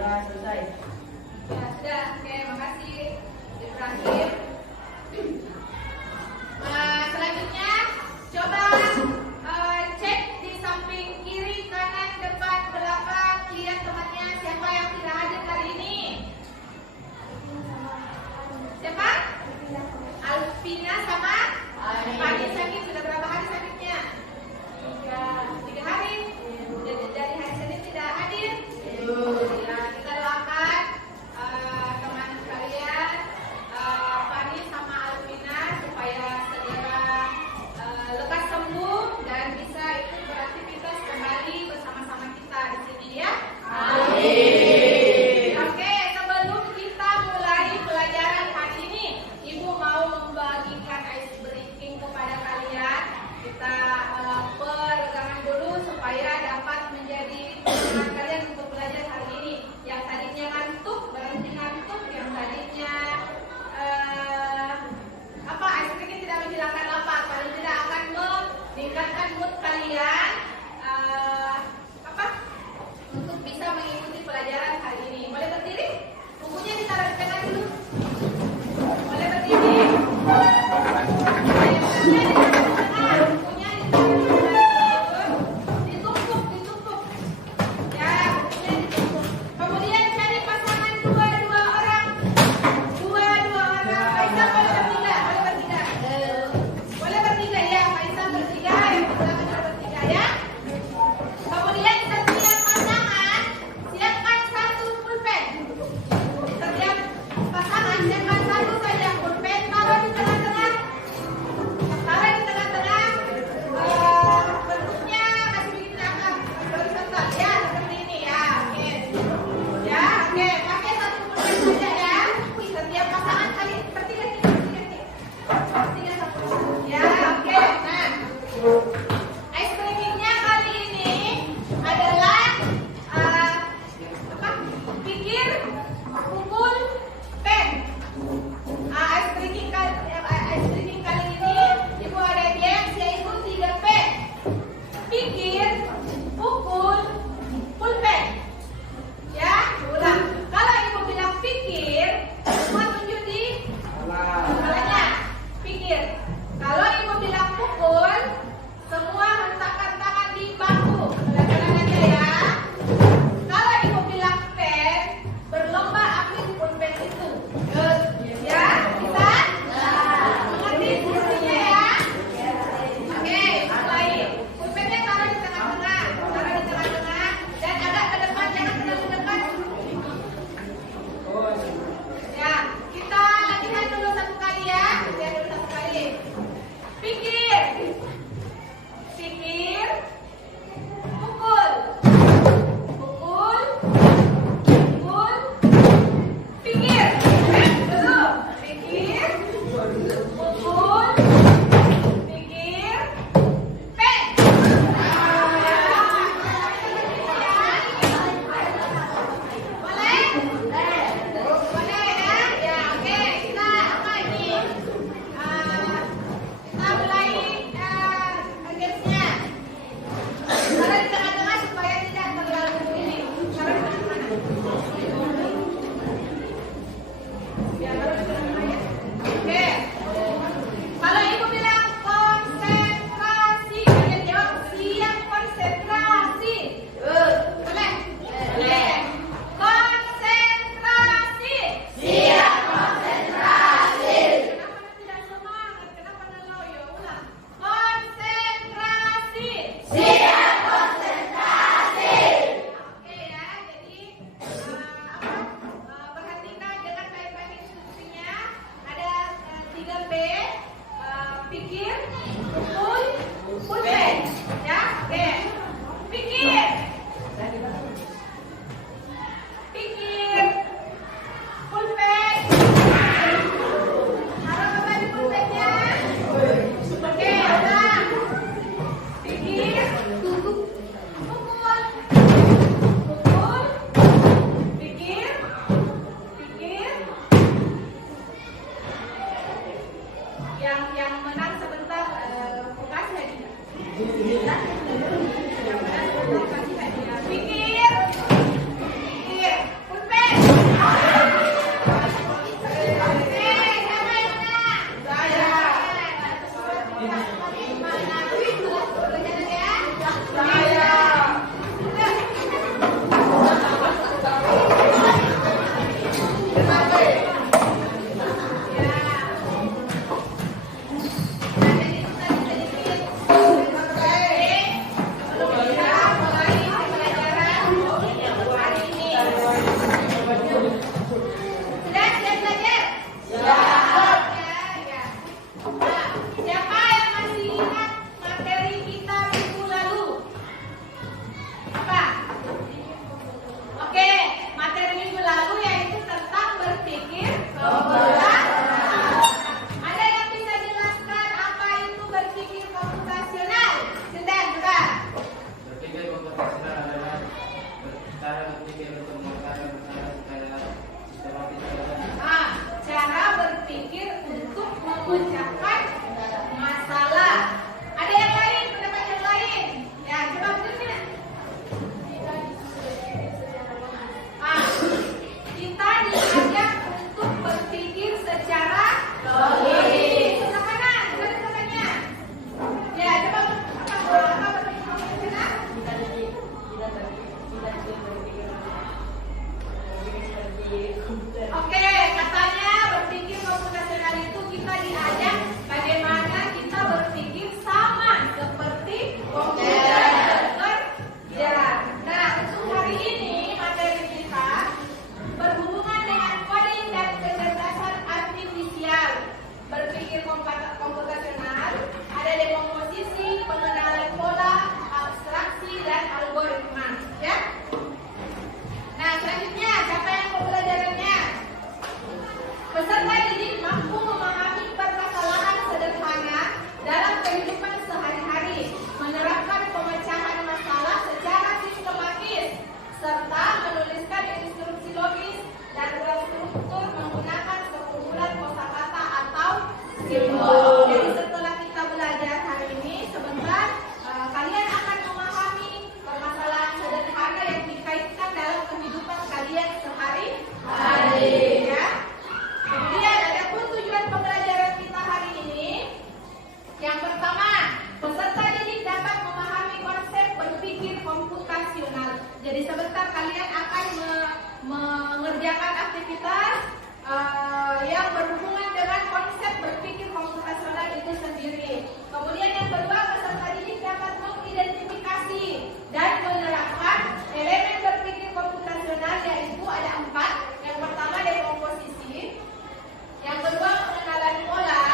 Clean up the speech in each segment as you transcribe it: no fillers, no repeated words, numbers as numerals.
Sudah selesai. Ya, sudah. Oke, makasih. Terakhir. Selanjutnya, coba cek di samping kiri, kanan, depan, belakang, lihat temannya siapa yang tidak hadir hari ini. Siapa? Alvina sama Pani sakit. Sudah berapa hari sakitnya? 3 hari. Dari hari Senin tidak hadir. Ya, kita doakan teman kalian Pani sama Alvina supaya segera lekas sembuh dan bisa ikut beraktivitas kembali bersama-sama kita di sini ya. Amin. Oke, sebelum kita mulai pelajaran hari ini, Ibu mau membagikan ice breaking kepada kalian. Kita peregangan dulu supaya dapat menjadi semangat kalian untuk belajar hari ini. Yang tadinya ngantuk, berhenti ngantuk. Yang tadinya ice breaking tidak menghilangkan lapar, paling tidak akan meningkatkan mood kalian untuk bisa mengikuti pelajaran hari ini. Boleh berdiri? Bukunya ditaruh di tengah dulu. Boleh berdiri? Ditumpuk. Ya, bukunya ditumpuk. Kemudian cari pasangan dua orang. Faisal boleh bertiga. Boleh bertiga ya, Faisal bertiga, yang belakang bertiga ya. Kemudian setiap pasangan mengerjakan aktivitas yang berhubungan dengan konsep berpikir komputasional itu sendiri. Kemudian yang kedua, peserta didik dapat mengidentifikasi dan menerapkan elemen berpikir komputasional, yaitu ada 4. Yang pertama dekomposisi, yang kedua pengenalan pola,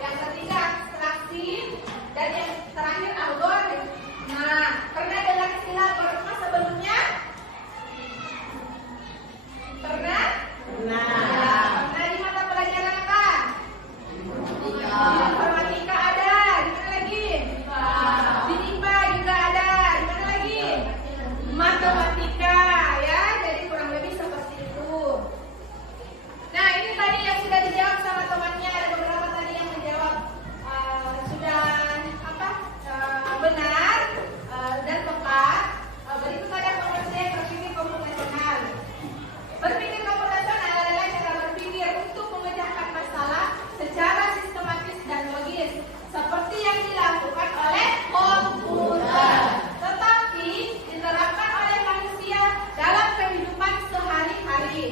yang ketiga abstraksi, dan yang terakhir algoritma. Nah, pernah dengar istilah algoritma sebelumnya? Pernah? Nah, di mata pelajaran apa? Informatika ada. Di mana lagi? Di IPA juga ada. Di mana lagi? Matematika, ya. Jadi kurang lebih seperti itu. Nah, ini tadi yang sudah dijawab sama temannya. Ada beberapa tadi yang menjawab sudah benar dan tepat. Berikut ada pengertian berpikir komputasional. Berpikir komputasional adalah cara berpikir untuk memecahkan masalah secara sistematis dan logis, seperti yang dilakukan oleh komputer, tetapi diterapkan oleh manusia dalam kehidupan sehari-hari.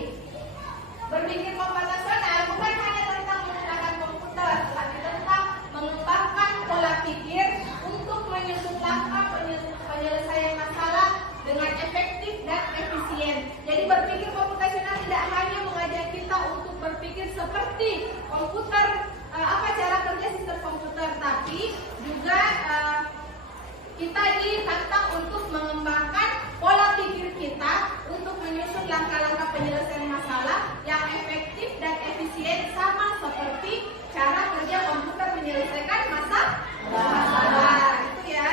Berpikir komputasional bukan hanya tentang menggunakan komputer, tetapi tentang mengembangkan pola pikir untuk menyusun langkah penyelesaian masalah dengan efektif dan efisien. Jadi berpikir komputasional tidak hanya mengajak kita untuk berpikir seperti komputer, apa cara kerja sistem komputer, tapi juga kita ditantang untuk mengembangkan pola pikir kita untuk menyusun langkah-langkah penyelesaian masalah yang efektif dan efisien, sama seperti cara kerja komputer menyelesaikan masalah. Itu ya.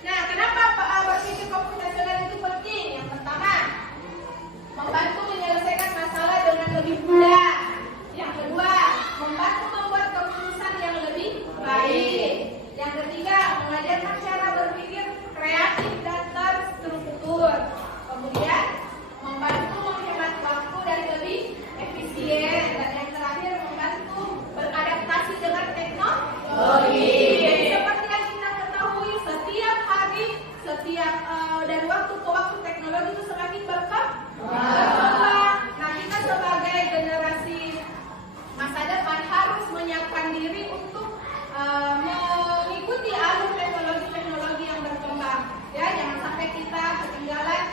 Nah, kenapa berpikir komputasional itu penting? Yang pertama, membantu menyelesaikan masalah dengan lebih mudah. Yang kedua, membantu membuat keputusan yang lebih baik. Yang ketiga, mengajarkan cara berpikir kreatif dan terstruktur. Kemudian, membantu menghemat waktu dan lebih efisien. Dan yang terakhir, membantu beradaptasi dengan teknologi. Jadi seperti yang kita ketahui, setiap hari, dari waktu ke waktu teknologi itu semakin berkembang. Nah, kita sebagai generasi masa depan harus menyiapkan diri untuk mengikuti alur teknologi yang berkembang. Ya, jangan sampai kita ketinggalan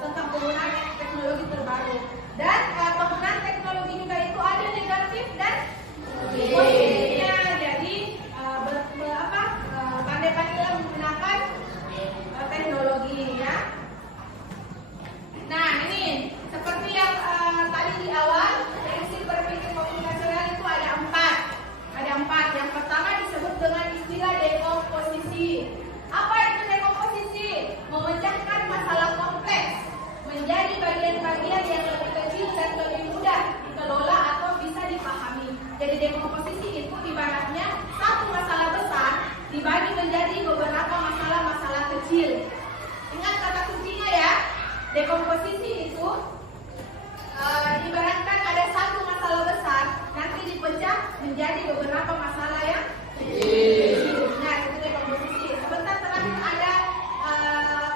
tentang penggunaan teknologi terbaru. Dan penggunaan teknologi juga itu ada negatif dan positifnya. Jadi pandai-pandailah menggunakan teknologi, ya. Nah, ini seperti yang tadi di awal, prinsip berpikir komputasional itu ada 4. Yang pertama disebut dengan istilah dekomposisi. Apa itu dekomposisi? Memecahkan masalah kompleks menjadi bagian-bagian yang lebih kecil dan lebih mudah dikelola atau bisa dipahami. Jadi dekomposisi itu ibaratnya satu masalah besar dibagi menjadi beberapa masalah-masalah kecil. Ingat kata kuncinya ya. Dekomposisi itu ibaratkan ada satu masalah besar, nanti dipecah menjadi beberapa masalah yang kecil. Nah, itu dekomposisi. Sebentar terakhir ada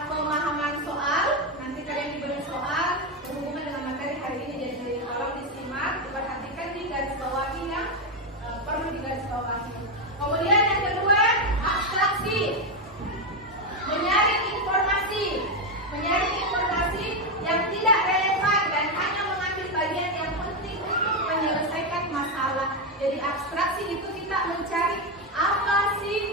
pemahaman soal. Nanti kalian diberi soal berhubungan dengan materi hari ini. Jadi kalau disimak, diperhatikan di garis bawahi yang perlu digarisbawahi. Kemudian yang kedua, abstraksi. Menyaring informasi yang tidak relevan dan hanya mengambil bagian yang penting untuk menyelesaikan masalah. Jadi abstraksi itu kita mencari apa sih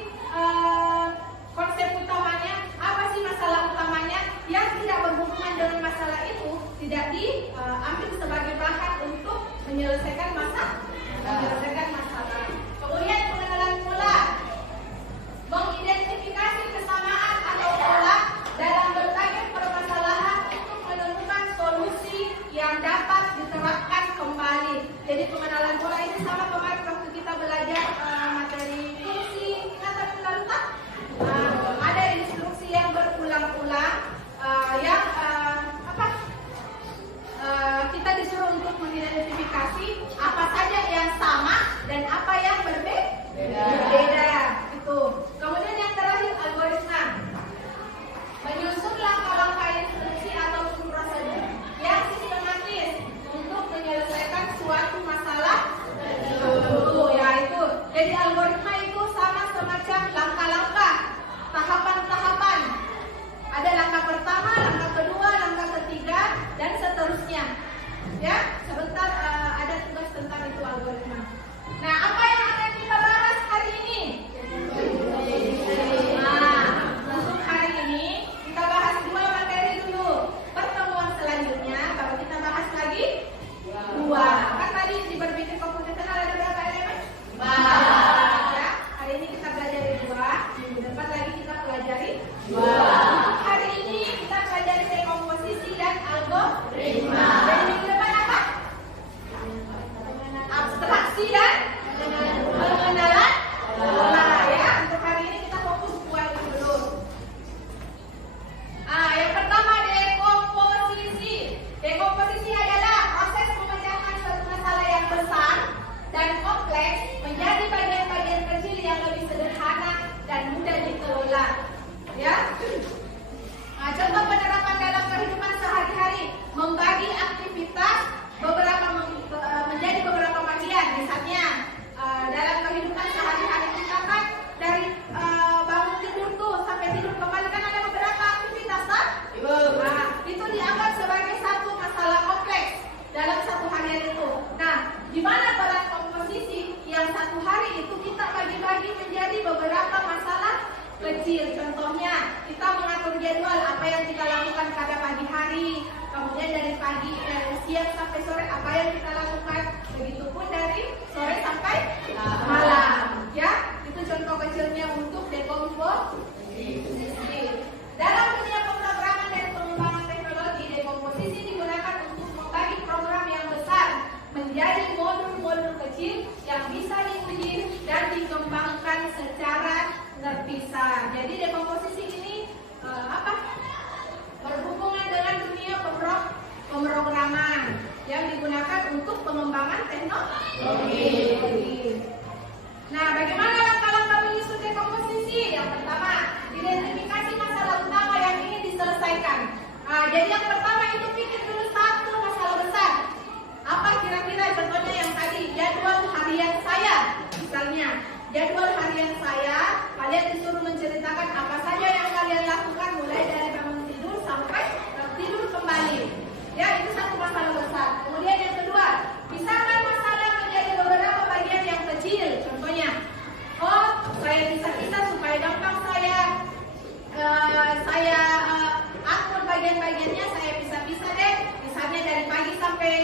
hari, kemudian dari pagi, siang sampai sore apa yang kita lakukan, begitupun dari sore sampai malam. Ya, itu contoh kecilnya untuk dekomposisi. Dalam dunia pemrograman dan pengembangan teknologi, dekomposisi digunakan untuk membagi program yang besar menjadi modul-modul kecil yang bisa diuji dan dikembangkan secara terpisah. Jadi dekomposisi ini berhubungan dengan dunia pemrograman yang digunakan untuk pengembangan teknologi. Nah, bagaimana langkah-langkah menyusun dekomposisi? Yang pertama, identifikasi masalah utama yang ingin diselesaikan. Jadi yang pertama itu pikir dulu satu masalah besar. Apa kira-kira contohnya yang tadi, jadwal harian saya. Misalnya, jadwal harian saya, kalian disuruh menceritakan apa saja yang kalian lakukan mulai dari bangun tidur sampai tidur kembali. Ya, itu satu masalah besar. Kemudian yang kedua, pisahkan masalah menjadi beberapa bagian yang kecil. Contohnya, saya pisah-pisah supaya gampang saya atur bagian-bagiannya, saya pisah-pisah deh. Misalnya dari pagi sampai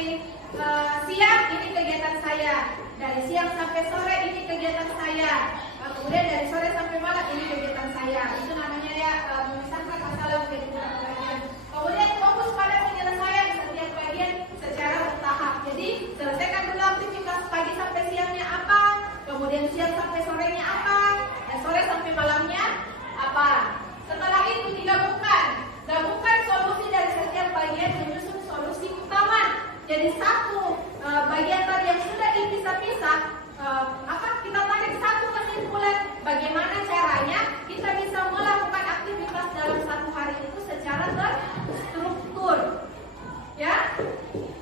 siang ini kegiatan saya, dari siang sampai sore ini kegiatan saya, kemudian dari sore sampai malam ini kegiatan saya. Itu namanya ya memisahkan masalah menjadi beberapa bagian. Kemudian fokus pada penyelesaian setiap bagian secara bertahap. Jadi selesaikan dulu aktivitas pagi sampai siangnya apa, kemudian siang sampai sorenya apa, dan sore sampai malamnya apa. Setelah itu digabungkan solusi dari setiap bagian menyusun solusi utama. Jadi satu bagian tadi yang sudah dipisah-pisah, kita tarik satu kesimpulan bagaimana caranya kita bisa melakukan aktivitas dalam satu hari itu secara terstruktur. Ya.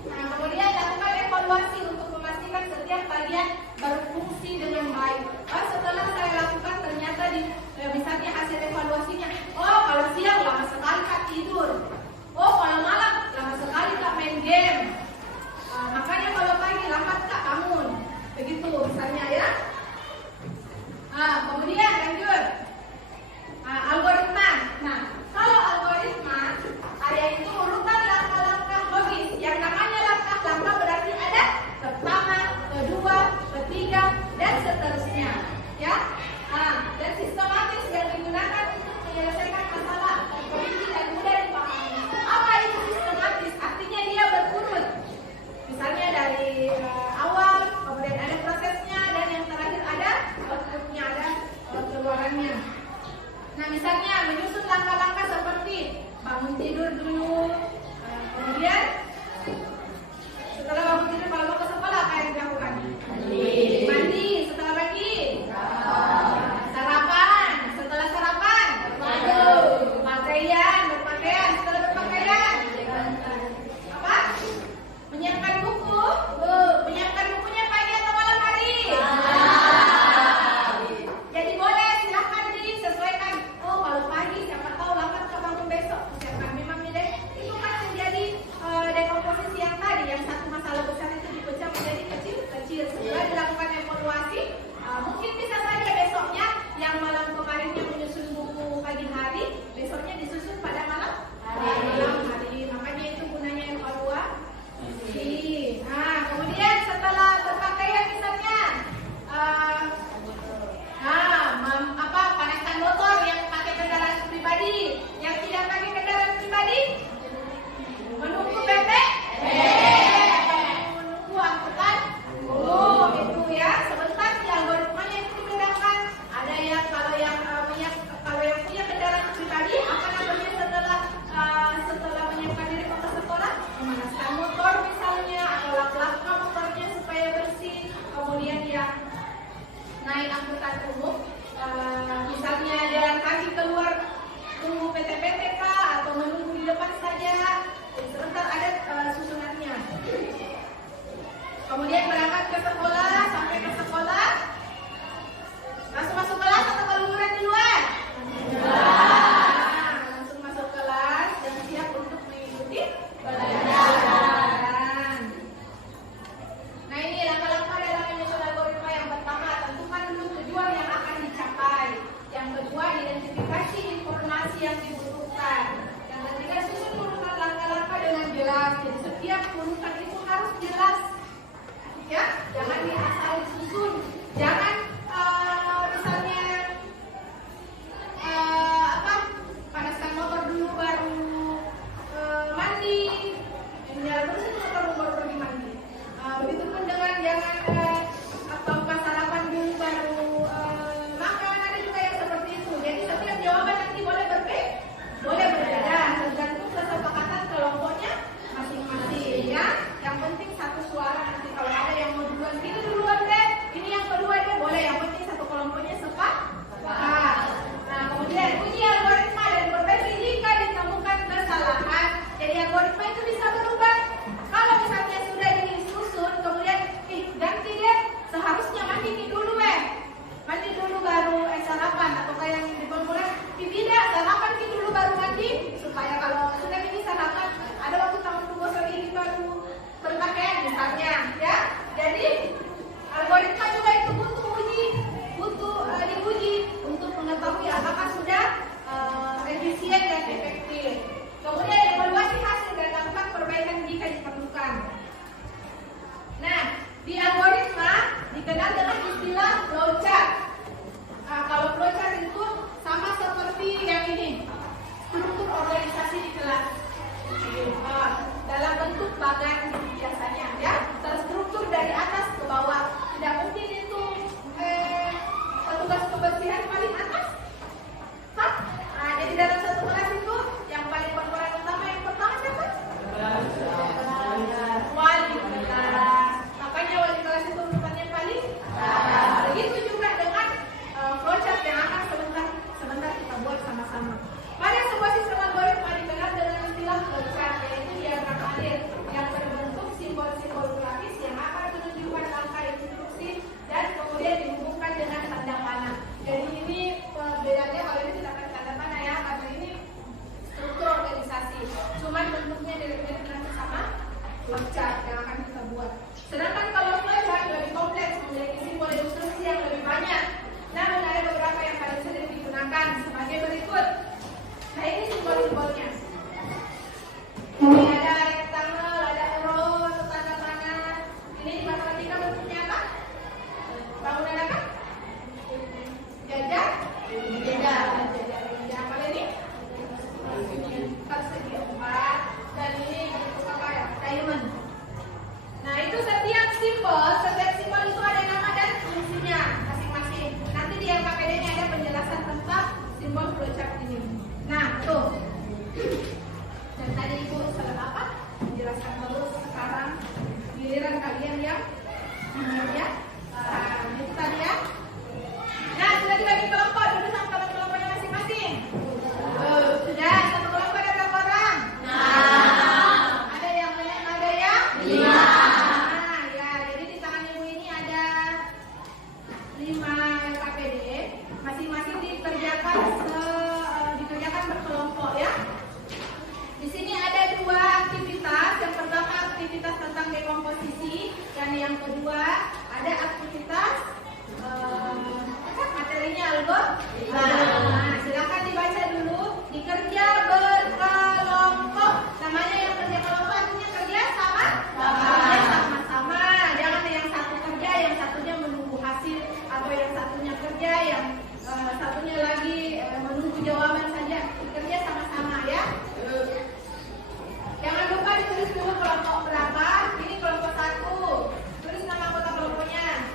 Nah, kemudian lakukan evaluasi untuk memastikan setiap bagian berfungsi dengan baik. Setelah saya lakukan ternyata misalnya hasil evaluasinya, kalau siang lama sekali Kak tidur, kalau malam lama sekali Kak main game. kemudian urutan itu harus jelas, ya, jangan asal susun, jangan misalnya panaskan motor dulu baru mandi, nyala terus itu motor baru pergi mandi. Begitupun dengan jangan buka sarapan dulu baru makan, ada juga yang seperti itu. Jadi setiap jawaban nanti boleh berbeda, tergantung kesepakatan kelompoknya masing-masing, ya. Yang penting satu suara, nanti kalau ada yang mau duluan, ini duluan deh, ini yang kedua deh, boleh. Yang penting satu kelompoknya sepakat. Nah, kemudian uji algoritma dan perbaiki jika ditemukan kesalahan. Jadi algoritma itu bisa berubah. Kalau misalnya sudah disusun, kemudian ganti deh, seharusnya mandi dulu baru sarapan, atau kayak yang di pemula, tidak, sarapan dulu baru mandi, supaya kalau sudah ini sarapan, ada waktu tahun gosok ini baru berpakaian misalnya, ya. Jadi algoritma juga itu butuh diuji untuk mengetahui apakah sudah efisien dan efektif. Kemudian evaluasi hasil dan lakukan perbaikan jika diperlukan. Nah, di algoritma dikenal dengan istilah flowchart. Kalau flowchart itu sama seperti yang ini, struktur organisasi di kelas. Dalam bentuk bagan biasanya, ya, terstruktur dari atas ke bawah. Tidak mungkin itu petugas kebersihan paling atas. Jadi dalam satu kelas itu yang paling berperan utama yang pertama siapa? Wali kelas. Makanya wali kelas itu urutannya paling. Begitu juga dengan flowchart yang akan sebentar kita buat sama-sama. Pada sebuah sistem algoritma dikenal dengan istilah flowchart, yaitu diagram akhir yang berbentuk simbol-simbol grafis yang akan menunjukkan angka instruksi dan kemudian dihubungkan dengan tanda panah. Jadi ini bedanya, kalau ini tidak pakai tanda panah, ya, karena ini struktur organisasi. Cuman bentuknya mirip-mirip dengan sama flowchart yang akan kita buat. Sedangkan kalau flowchart lebih kompleks, memiliki simbol instruksi yang lebih banyak. Namun ada beberapa yang paling sering digunakan sebagai berikut. Nah, ini simbol-simbolnya. Ini ada rectangle, ada arrow atau tanda panah. Ini di matematika bentuknya apa? Bangunan apa? Jajak. Apa ini? Persegi 4. Dan ini bentuk apa ya? Diamond. Nah, itu setiap simbol itu ada nama dan fungsinya masing-masing. Nanti di LKPD-nya ada penjelasan tentang simbol flowchart ini. Nah, tuh. Dan tadi Ibu salah apa? Menjelaskan terus. Sekarang giliran kalian yang ya. Itu tadi, ya. Nah, sudah dibagi kelompok, dulu sama kelompoknya masing-masing. Sudah, satu kelompok ada berapa orang? Ada yang banyak, ada yang 5. Nah, ya, jadi di tangan Ibu ini ada 5 KPD. Masing-masing dikerjakan berkelompok, ya. Di sini ada 2 aktivitas. Yang pertama aktivitas tentang dekomposisi, dan yang kedua ada aktivitas materinya algoritma. Nah, silakan dibaca dulu. Dikerja berkelompok. Namanya yang kerja kelompok artinya kerja sama-sama. Jangan yang satu kerja, yang satunya menunggu hasil, atau yang satunya kerja, yang satunya lagi menunggu jawaban saja. Kerja sama-sama, ya. Jangan lupa ditulis dulu kelompok berapa. Ini kelompok 1. Tulis nama anggota kelompoknya.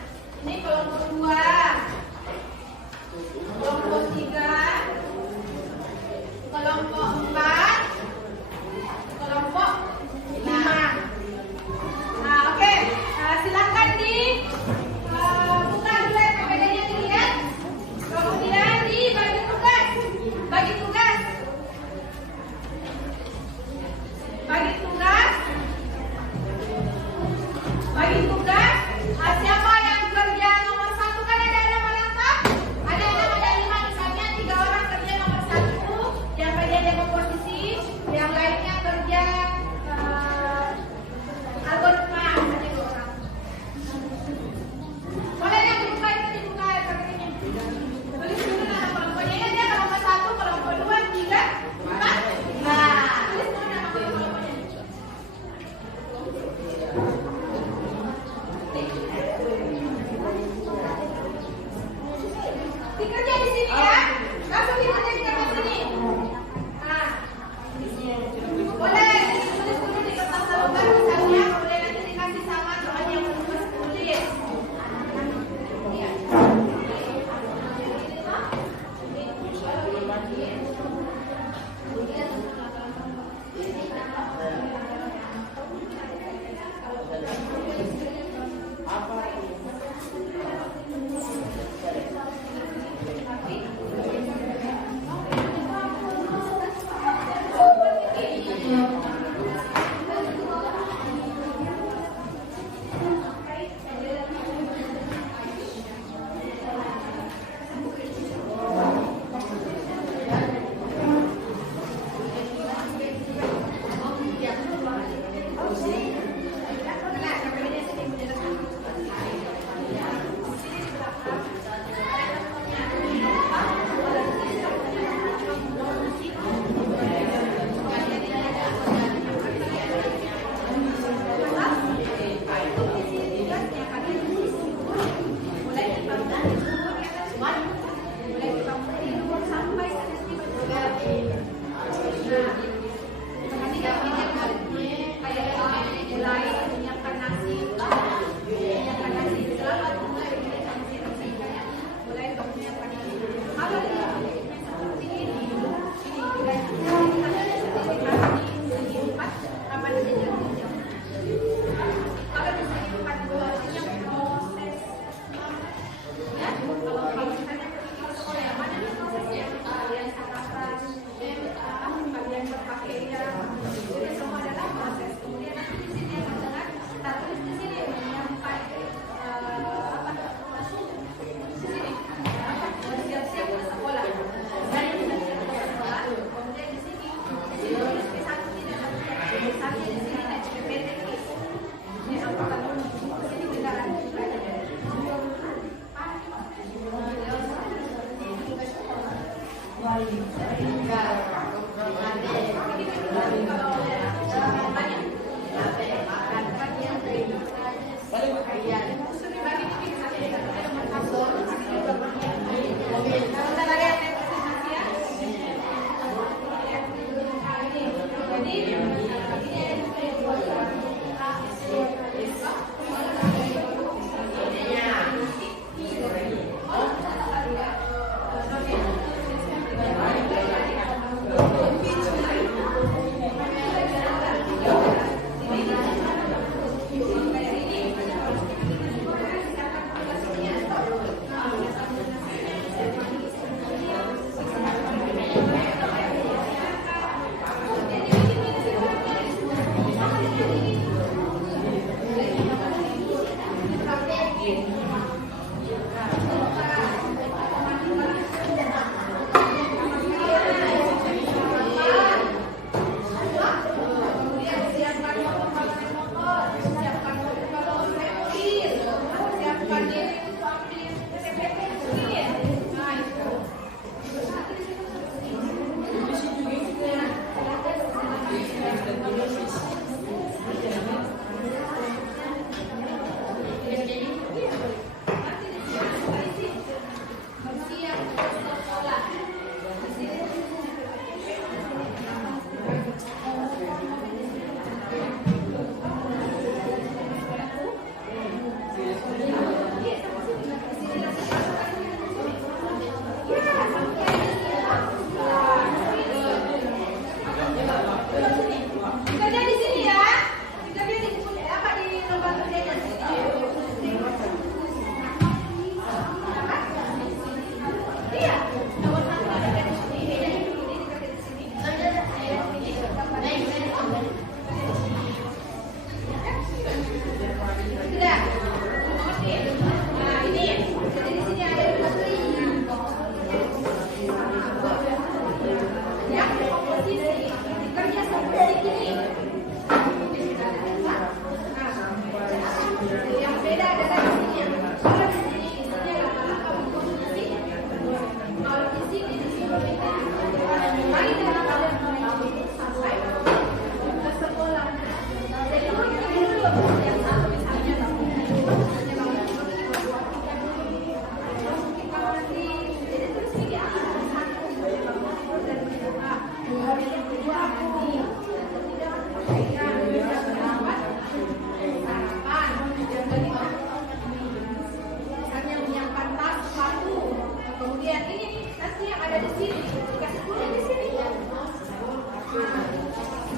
Kemudian ini nanti yang ada di sini dikasih kulit di sini.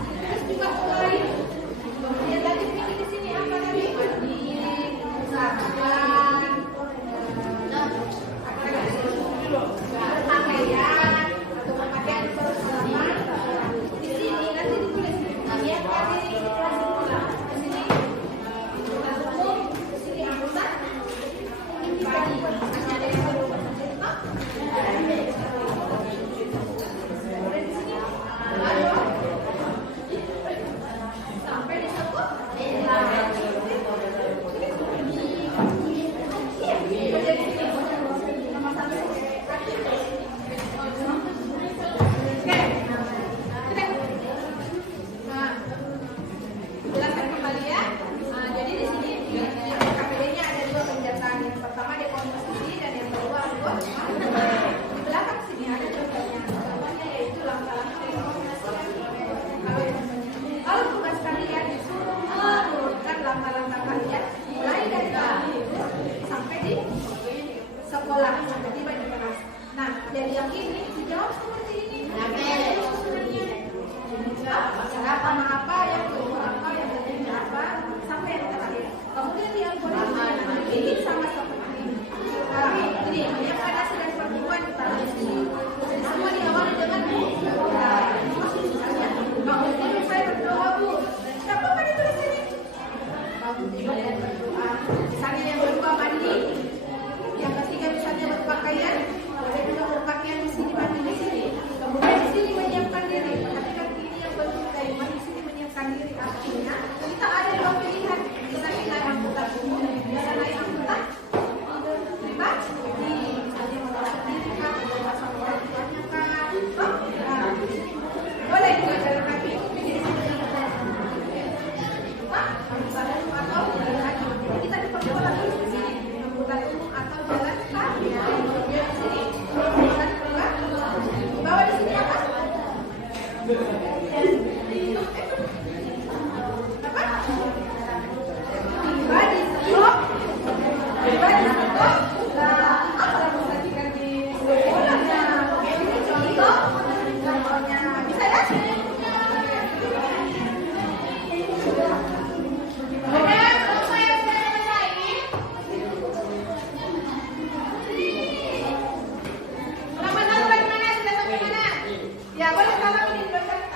Terus juga mulai. Kemudian tadi ini di sini apa tadi? Mandi, usahakan, berpakaian atau berpakaian bersalaman. Di sini nanti ditulis menyiapkan diri kelas sekolah. Di sini kelas umum, di sini anggota. Pagi masih ada yang baru. Sekolah sampai tiba di kelas. Nah, dari yang ini dijawab seperti ini. Apa apa yang kedua apa yang ketiga apa sampai yang terakhir. Kemudian yang kedua ini sama seperti ini. Ini yang pada sedang pertemuan pada sini. Semua diawali dengan kemudian saya berdoa Bu. Siapa kan ditulis ini? Bagus dengan berdoa. Misalnya yang berdoa mandi. Yang ketiga misalnya berpakaian, ada juga berpakaian di sini mandi di sini. Kemudian di sini menyiapkan diri. Perhatikan ini yang berpakaian di sini menyiapkan diri. Artinya kita ada dua pilihan. Kita naik angkutan umum, kita naik angkutan pribadi. Misalnya membawa diri kan, membawa sama orang tuanya kan. Boleh juga jalan kaki. Jadi di sini atau jalan kaki. Jadi kita diperbolehkan di sini angkutan umum atau jalan kaki. Kemudian di sini jalan keluar. Bawa di sini apa? Apa? Pribadi stop. Pribadi stop. Nah, apa yang perhatikan di sekolahnya? Ini contoh. Contohnya bisa ya? Ya boleh kalau ini belakang.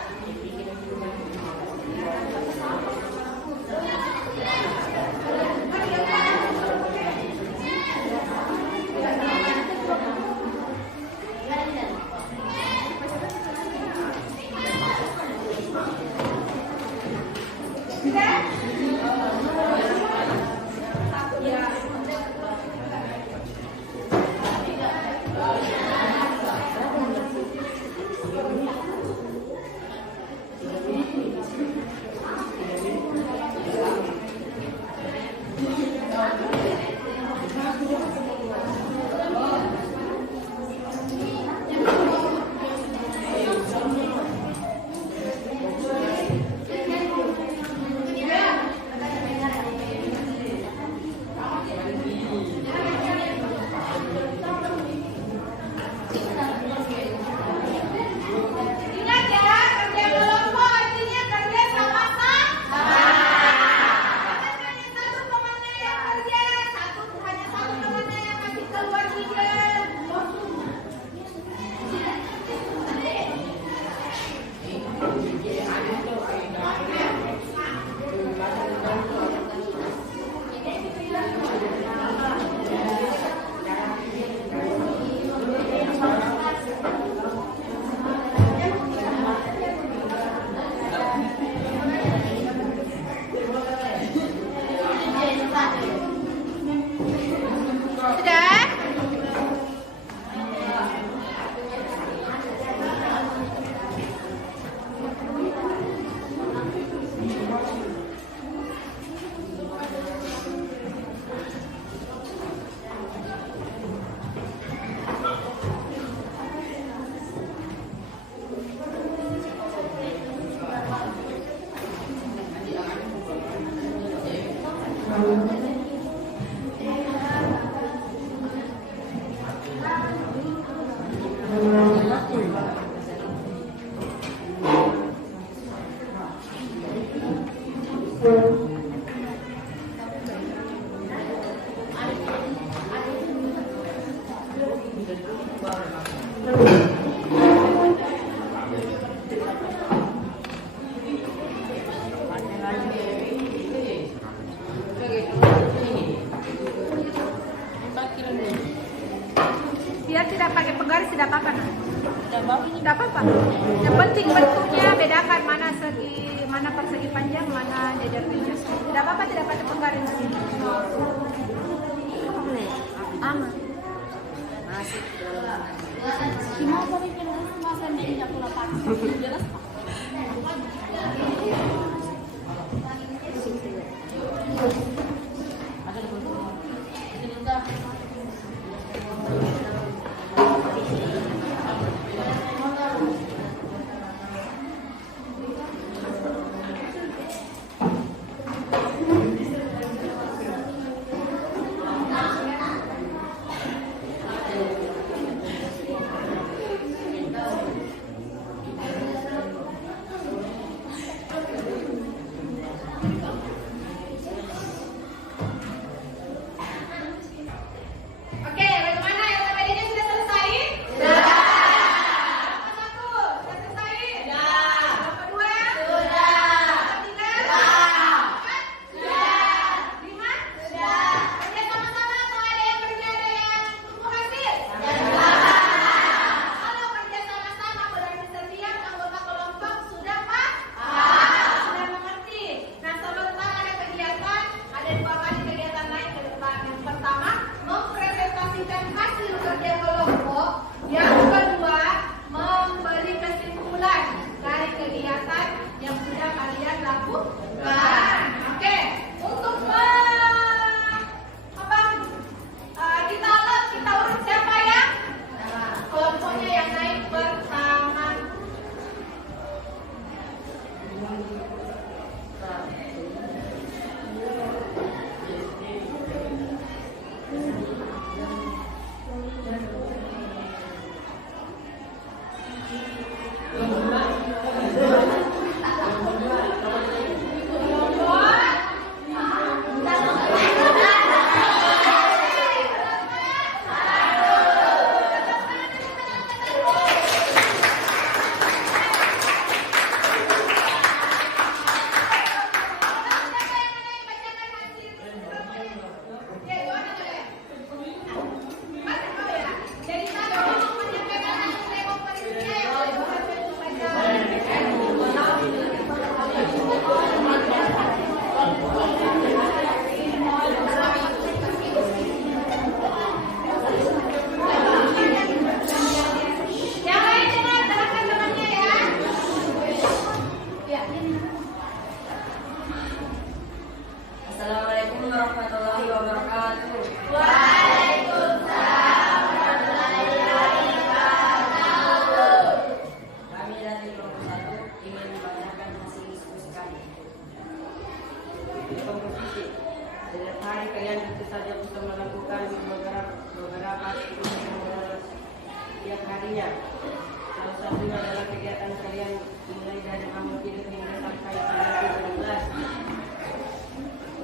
Dia tidak pakai penggaris tidak apa-apa, nah. Tidak apa-apa. Yang penting bentuknya bedakan mana persegi panjang, mana jajar pinjau. Tidak apa-apa tidak pakai penggaris. Ama. Masih. Mau bikin masan di aku lapan. Jelas Pak. Assalamualaikum warahmatullahi wabarakatuh. Waalaikumsalam warahmatullahi wabarakatuh. Kami dari kelompok 1 ingin membacakan hasil diskusi kami. Komposisi. Setiap hari kalian tentu saja bisa melakukan beberapa setiap harinya. Salah satunya adalah kegiatan kalian mulai dari bangun tidur hingga sampai kalian tidur.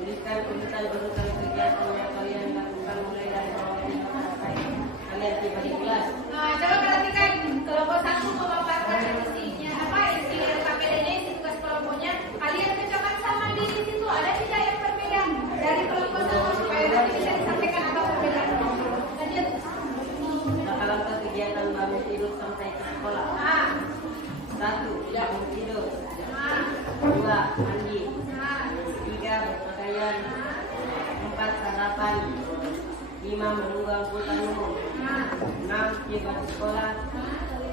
Tuliskan urutan kegiatan yang kalian lakukan mulai dari bangun tidur sampai kalian tiba di kelas. Nah, coba perhatikan kelompok 1 memaparkan isinya isi KPD-nya, isi tugas kelompoknya. Kalian cocokkan sama di situ. Ada tidak yang berbeda dari kelompok 1 supaya nanti bisa disampaikan apa perbedaan? Lanjut. Langkah kegiatan bangun tidur sampai ke sekolah. 1. Bangun tidur. 2. Mandi. 3. Berpakaian. 4. Sarapan. 5. Menunggu angkutan umum. 6. Tiba di sekolah.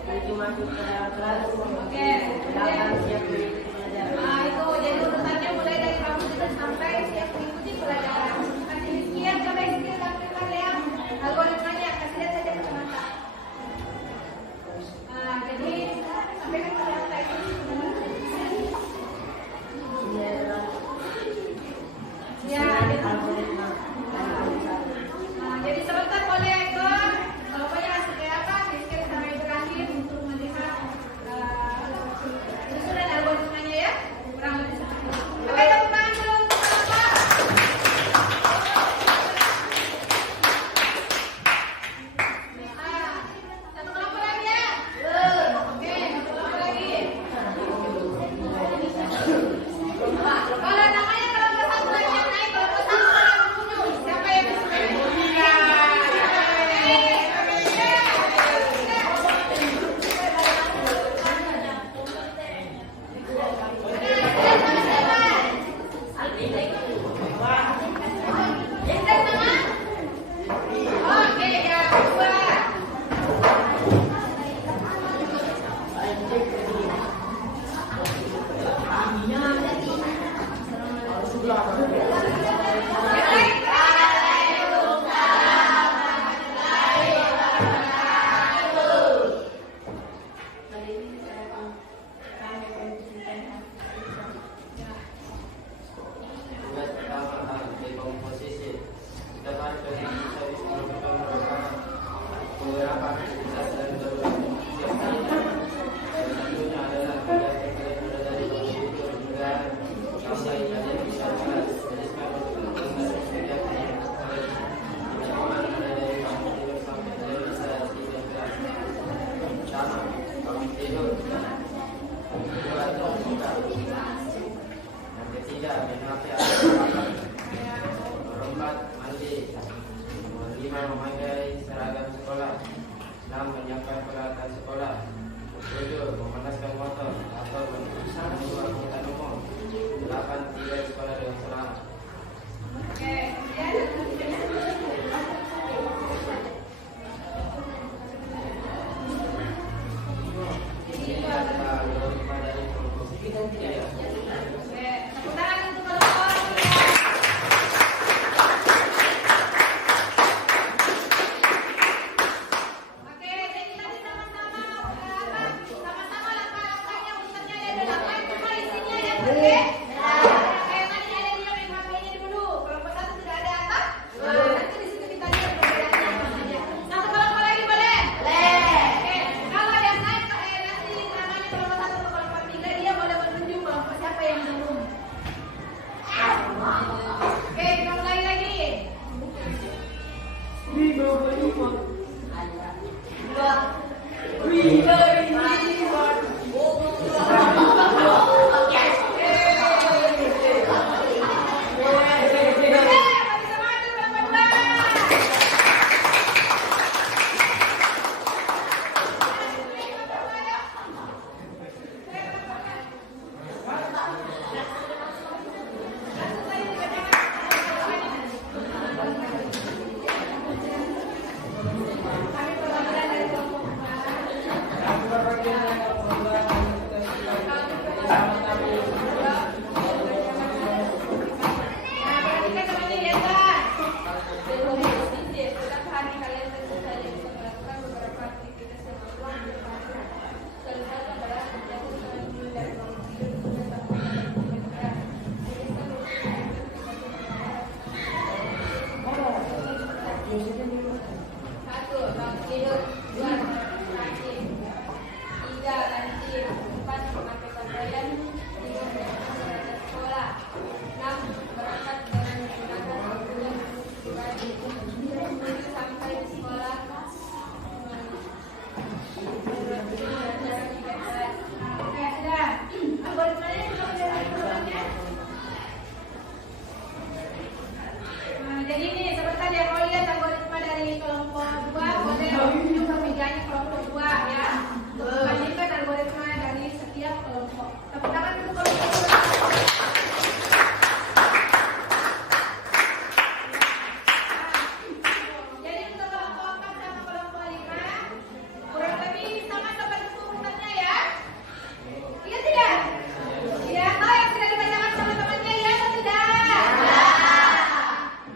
7. Masuk ke dalam kelas. 8. Siap mengikuti pelajaran. Nah, itu jadi urutannya mulai dari kamu tidur sampai siap mengikuti pelajaran. Kasih sekian, coba sekian tampilkan ya. Algoritmanya kasih lihat saja ke mata. Nah, jadi sampaikan pada mata ini. Ya, Kali ini saya akan menceritakan Tugas pertama dekomposisi. Kita harus bisa merupakan beberapa aktivitas dan setiap harinya. Salah satunya adalah tugas yang mulai dari komputer hingga sampai kalian bisa kelas. Jadi sekarang untuk proses setiap hari ada dari bangun tidur sampai kalian bisa tidur kelas. Pertama, bangun tidur. Kedua, terbuka. Yang ketiga, main HP atau makan. Nomor 4, mandi. Nomor 5, memakai seragam sekolah. 6, menyiapkan peralatan sekolah. 7, memanaskan motor atau menunggu angkutan umum. 8, tiba di sekolah dengan selamat. Oke, Ini adalah algoritma dari komposisi. tepuk tangan untuk kelompok. Oke, jadi tadi sama-sama langkah-langkahnya urutannya ada 8, cuma isinya yang oke. Kayak tadi ada dia main HP-nya dulu. Kelompok 1 tidak ada apa? Nanti di situ kita lihat perbedaannya apa saja. Satu kelompok lagi boleh? Oke, kalau yang naik nanti namanya kelompok 1 atau kelompok 3 dia boleh menunjuk kelompok siapa yang belum. Oke, kita mulai lagi. Satu, bangun tidur. 2, rajin. 3, lanjut. 4, memakai pakaian. 5, berangkat sekolah. 6, berangkat dengan menggunakan mobil pribadi. 7, sampai di sekolah. Oke, sudah. Algoritmanya sudah diaturnya. Jadi ini sebentar ya, mau lihat algoritma dari kelompok 2 boleh menunjuk ke mejanya kelompok 2 ya. Bandingkan algoritma dari setiap kelompok. Tepuk tangan untuk kelompok 2. Jadi untuk kelompok 4 sama kelompok 5 kurang lebih sama seperti urutannya ya. Iya tidak? Iya, oh yang sudah dibacakan sama temannya ya atau tidak?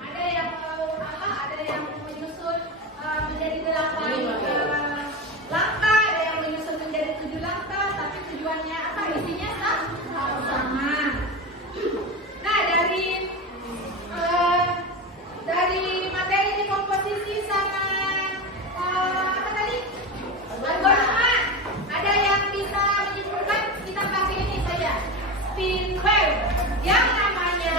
Ada yang mau apa? Ada yang menyusun menjadi 8 langkah, ada yang menyusun menjadi 7 langkah, tapi tujuannya apa? Isinya sama. Nah, dari materi di komposisi sama apa tadi? Algoritma. Ada yang bisa menyimpulkan, kita pakai ini saja. Speedway. Yang namanya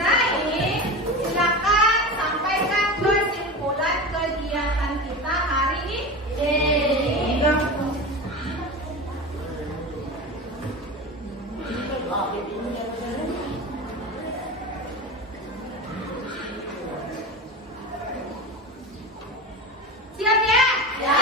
naik, silakan sampaikan kesimpulan kegiatan kita hari ini. Siap ya? Ya.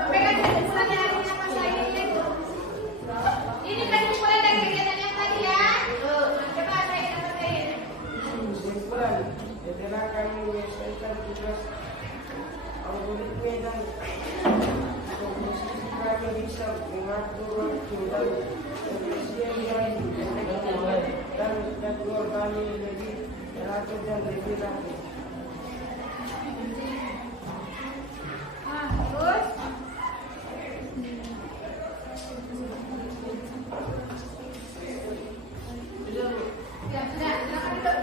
Sampaikan kesimpulan mengatur waktu dan efisien dan jadwal kami lebih teratur dan lebih rapi. Terus ya sudah, silakan duduk.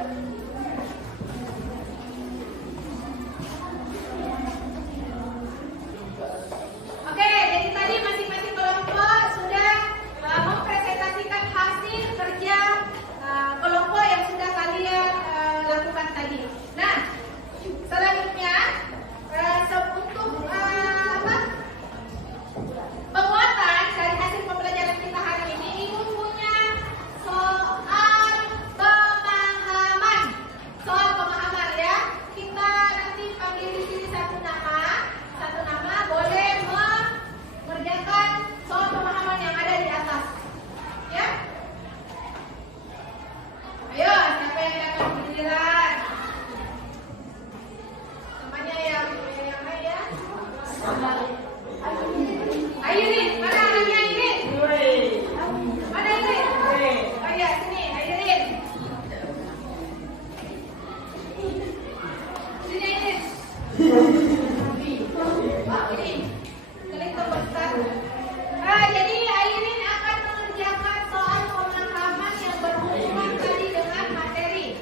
Oke, jadi tadi masing-masing kelompok sudah mempresentasikan hasil kerja kelompok yang sudah kalian lakukan tadi. Nah, selanjutnya untuk penguatan dari hasil pembelajaran kita hari ini, Ibu punya soal pemahaman. Soal pemahaman ya. Kita nanti panggil di sini satu nama boleh mengerjakan soal pemahaman yang ada di atas. Ya. Ayo, siapa yang akan giliran? Namanya yang ya. Ayunin, mana anaknya Ayunin? Mana Ayunin? Oh iya, sini Ayunin. Sini Ayunin. Ini, klik tombol start. Jadi Ayunin akan mengerjakan soal pemahaman yang berhubungan tadi dengan materi.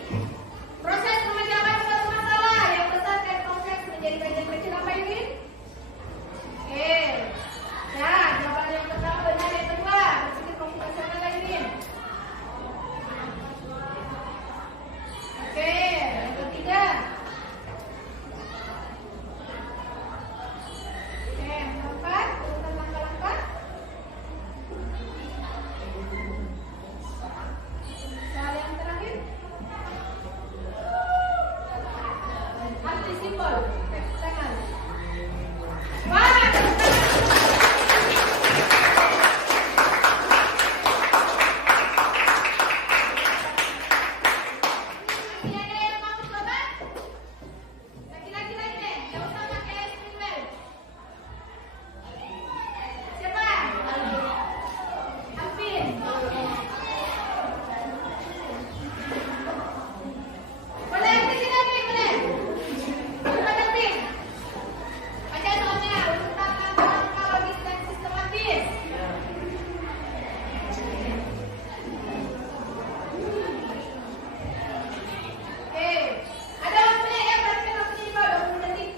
Proses memecahkan suatu masalah yang besar dan kompleks menjadi bagian kecil apa Ayunin? Oke. Ya, jawaban yang pertama benar, yang kedua berpikir komputasional lagi nih. Oke, yang ketiga. Oke, yang keempat, urutan langkah-langkah. Soal yang terakhir. Arti simbol, teks tangan. Wah, masih ada yang mau coba? Laki-laki lagi deh, gak usah pakai spinbel. Siapa? Alvin. Boleh Alvin sini Alvin, boleh? Cepat Alvin. Baca soalnya, urutan langkah logis dan sistematis. Oke, ada waktunya ya, berarti waktunya di bawah 20 detik.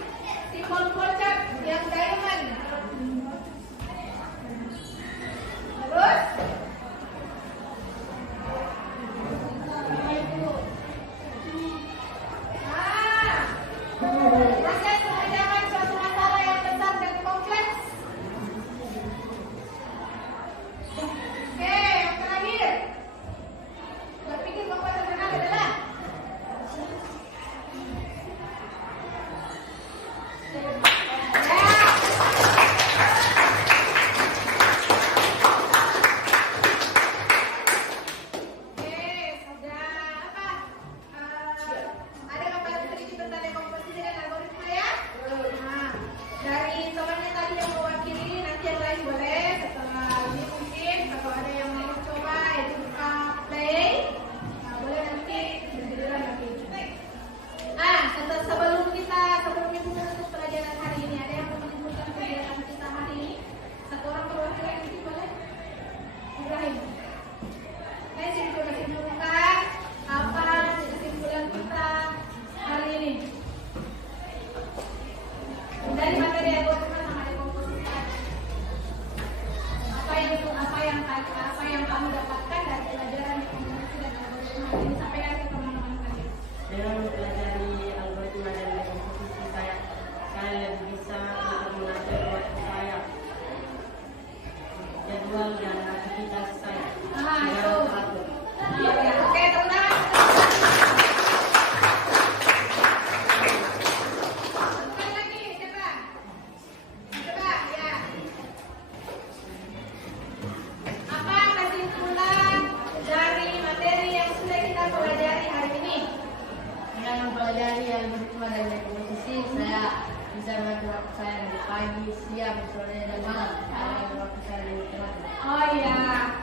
Simbol flowchart yang diamond. Terus? Proses mengerjakan suatu masalah yang besar dan kompleks. Oke, yang terakhir. Berpikir komputasional adalah sudah apa? Ada gambaran sedikit tentang dekomposisi dan algoritma ya? Nah, dari temannya tadi yang mewakili, nanti yang lain boleh setelah ini mungkin kalau ada yang mau coba itu buka play. Nah, boleh nanti bergiliran nanti. Nah, sebelum ibu menutup pelajaran hari ini, ada yang mau menyimpulkan kegiatan kita hari ini? Satu orang perwakilan nanti boleh? Ibrahim. Saya simpulkan apa kesimpulan kita hari ini dari materi algoritma sama dekomposisi. Apa yang kamu dapatkan dari pelajaran dekomposisi dan algoritma ini, sampaikan ke teman-teman kalian. Dengan mempelajari algoritma dan dekomposisi saya lebih bisa untuk mengatur waktu saya, jadwal dan aktivitas saya. Nah, Dengan itu. teratur. Oke, teman-teman. Sekali lagi, coba. Coba, ya. Apa kesimpulan dari materi yang sudah kita pelajari hari ini? Dengan mempelajari algoritma dan dekomposisi, saya bisa mengatur waktu saya dari pagi, siang, sore, dan malam. Karena waktu saya lebih teratur. Oh iya,